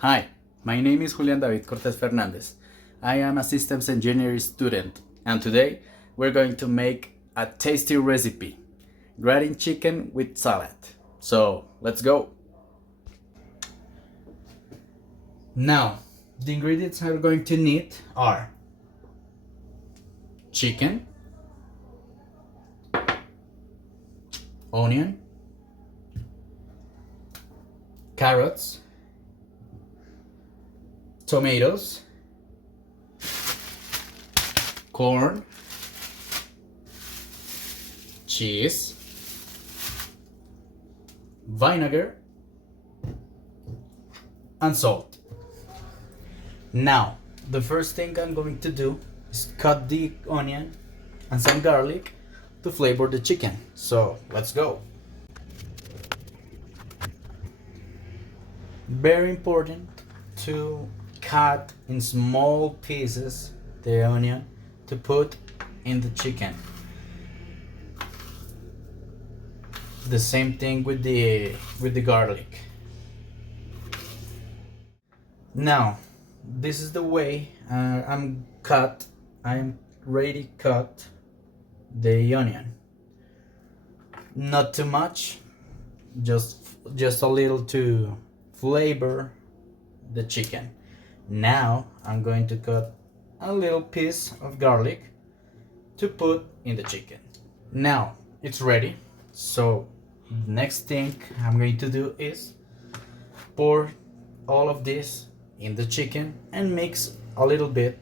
Hi, my name is Julian Cortes Fernandez. I am a systems engineering student, and today we're going to make a tasty recipe, grating chicken with salad. So let's go. Now, the ingredients we're going to need are chicken, onion, carrots, tomatoes, corn, cheese, vinegar, and salt. Now, the first thing I'm going to do is cut the onion and some garlic to flavor the chicken. So let's go. Very important to cut in small pieces the onion to put in the chicken. The same thing with the garlic. Now, this is the way I'm ready cut the onion. Not too much, just a little to flavor the chicken. Now I'm going to cut a little piece of garlic to put in the chicken. Now it's ready. So next thing I'm going to do is pour all of this in the chicken and mix a little bit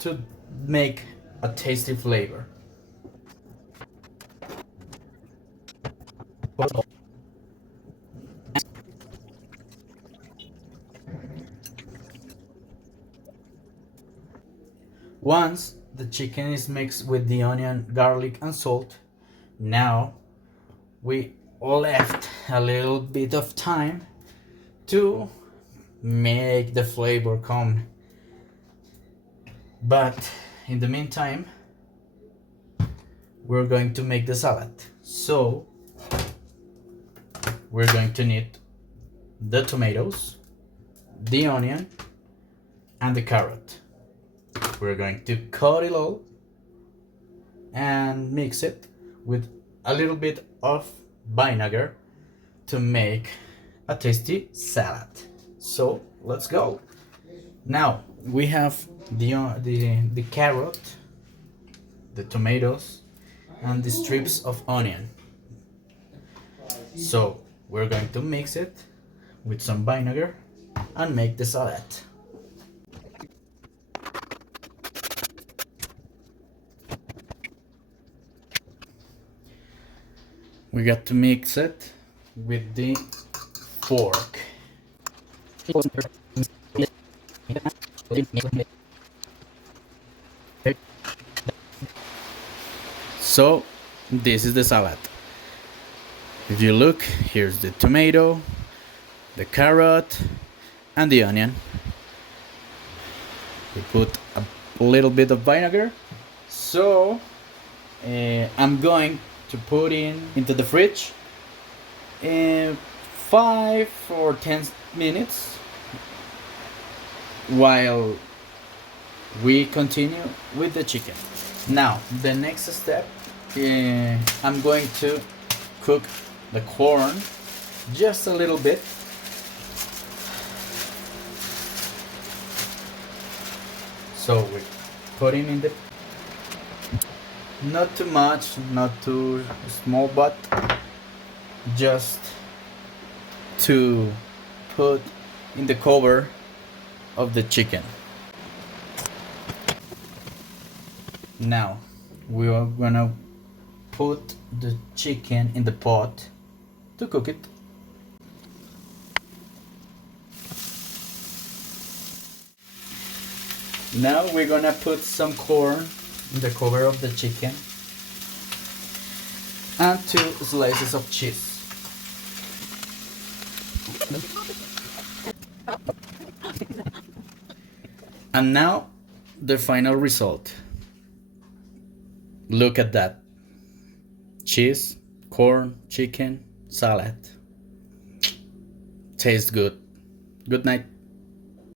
to make a tasty flavor. Once the chicken is mixed with the onion, garlic, and salt, now we left a little bit of time to make the flavor come. But in the meantime, we're going to make the salad. So we're going to need the tomatoes, the onion, and the carrot. We're going to cut it all and mix it with a little bit of vinegar to make a tasty salad. So let's go. Now we have the carrot, the tomatoes, and the strips of onion. So we're going to mix it with some vinegar and make the salad. We got to mix it with the fork. So this is the salad. If you look, here's the tomato, the carrot, and the onion. We put a little bit of vinegar. So I'm going to put into the fridge in 5 or 10 minutes while we continue with the chicken. Now the next step, I'm going to cook the corn just a little bit. So we put him in the, not too much, not too small, but just to put in the cover of the chicken. Now we are gonna put the chicken in the pot to cook it. Now we're gonna put some corn in the cover of the chicken and 2 slices of cheese. And now the final result. Look at that. Cheese, corn, chicken, salad. Tastes good. Good night.